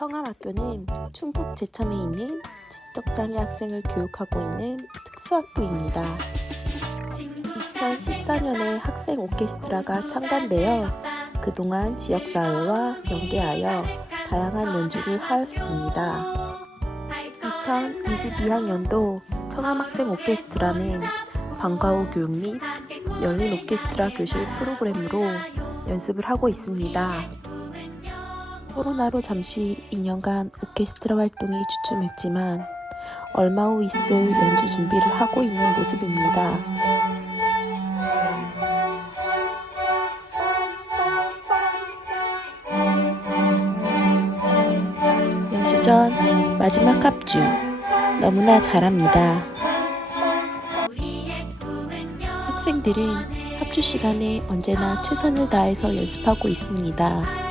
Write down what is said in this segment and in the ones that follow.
청암학교는 충북 제천에 있는 지적장애 학생을 교육하고 있는 특수학교입니다. 2014년에 학생 오케스트라가 창단되어 그동안 지역사회와 연계하여 다양한 연주를 하였습니다. 2022학년도 청암학생 오케스트라는 방과 후 교육 및 열린 오케스트라 교실 프로그램으로 연습을 하고 있습니다. 코로나로 잠시 2년간 오케스트라 활동이 주춤했지만 얼마 후 있을 연주 준비를 하고 있는 모습입니다. 연주 전 마지막 합주 너무나 잘합니다. 학생들은 합주 시간에 언제나 최선을 다해서 연습하고 있습니다.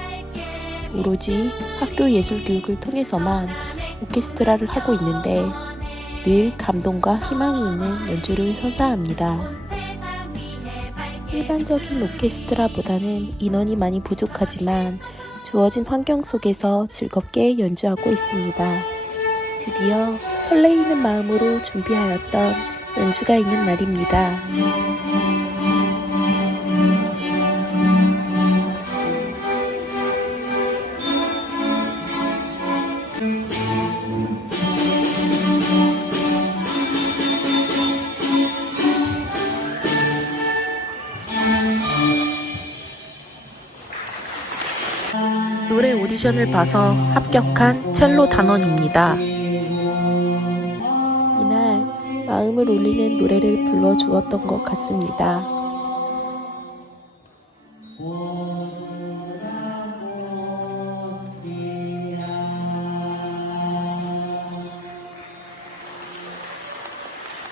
오로지 학교 예술 교육을 통해서만 오케스트라를 하고 있는데 늘 감동과 희망이 있는 연주를 선사합니다. 일반적인 오케스트라보다는 인원이 많이 부족하지만 주어진 환경 속에서 즐겁게 연주하고 있습니다. 드디어 설레이는 마음으로 준비하였던 연주가 있는 날입니다. 노래 오디션을 봐서 합격한 첼로 단원입니다. 이날 마음을 울리는 노래를 불러주었던 것 같습니다.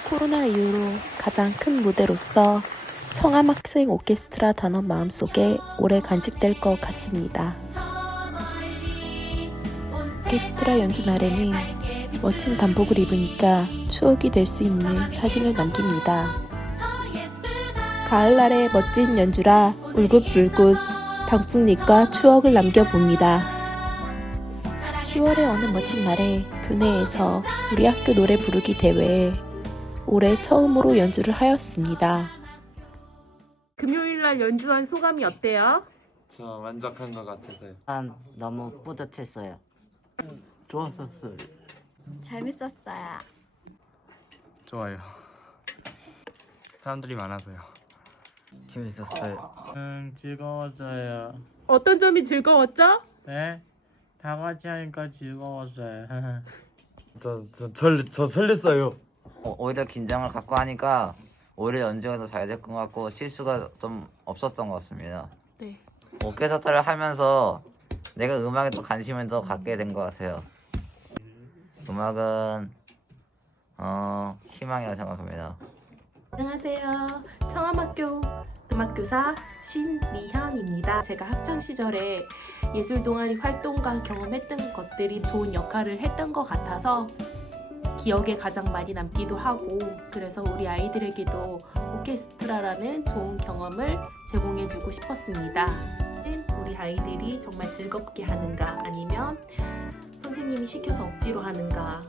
코로나 이후로 가장 큰 무대로서 청암 학생 오케스트라 단원 마음속에 오래 간직될 것 같습니다. 오케스트라 연주 날에는 멋진 단복을 입으니까 추억이 될 수 있는 사진을 남깁니다. 가을날의 멋진 연주라 울긋불긋 단풍잎과 추억을 남겨봅니다. 10월의 어느 멋진 날에 교내에서 우리 학교 노래 부르기 대회에 올해 처음으로 연주를 하였습니다. 금요일 날 연주한 소감이 어때요? 저 만족한 것 같아서요. 난 너무 뿌듯했어요. 좋았었어요. 재밌었어요. 좋아요. 사람들이 많아서요. 재밌었어요. 음, 즐거웠어요. 어떤 점이 즐거웠죠? 네? 다 같이 하니까 즐거웠어요. 저, 저, 설, 저 설렜어요. 어, 오히려 긴장을 갖고 하니까 오히려 연주가 더 잘 될 것 같고 실수가 좀 없었던 것 같습니다. 네. 오케스트라를 하면서 내가 음악에 더 관심을 더 갖게 된 것 같아요. 음악은 어, 희망이라고 생각합니다. 안녕하세요. 청암학교 음악교사 신미현입니다. 제가 학창 시절에 예술 동아리 활동과 경험했던 것들이 좋은 역할을 했던 것 같아서 기억에 가장 많이 남기도 하고 그래서 우리 아이들에게도 오케스트라라는 좋은 경험을 제공해주고 싶었습니다. 아이들이 정말 즐겁게 하는가 아니면 선생님이 시켜서 억지로 하는가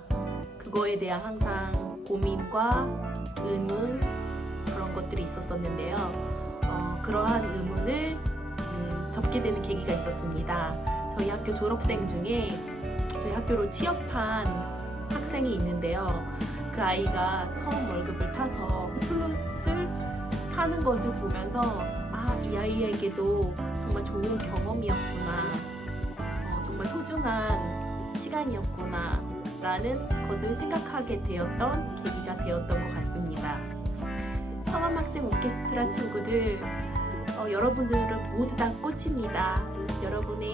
그거에 대한 항상 고민과 의문 그런 것들이 있었었는데요. 어, 그러한 의문을 음, 접게 되는 계기가 있었습니다. 저희 학교 졸업생 중에 저희 학교로 취업한 학생이 있는데요. 그 아이가 처음 월급을 타서 플룻을 사는 것을 보면서 아, 이 아이에게도 정말 좋은 경험이었구나. 어, 정말 소중한 시간이었구나. 라는 것을 생각하게 되었던 계기가 되었던 것 같습니다. 청암학생 오케스트라 친구들, 어, 여러분들은 모두 다 꽃입니다. 여러분의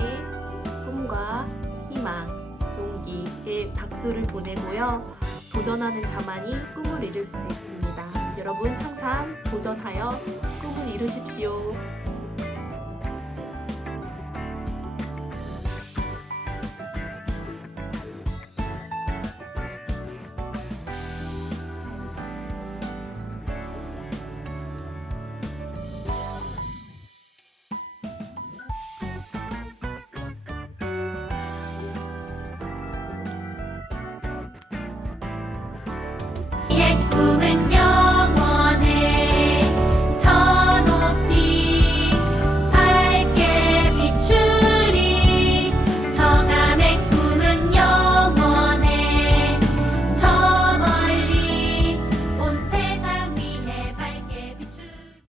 꿈과 희망, 용기에 박수를 보내고요. 도전하는 자만이 꿈을 이룰 수 있습니다. 여러분 항상 도전하여 꿈을 이루십시오. 꿈은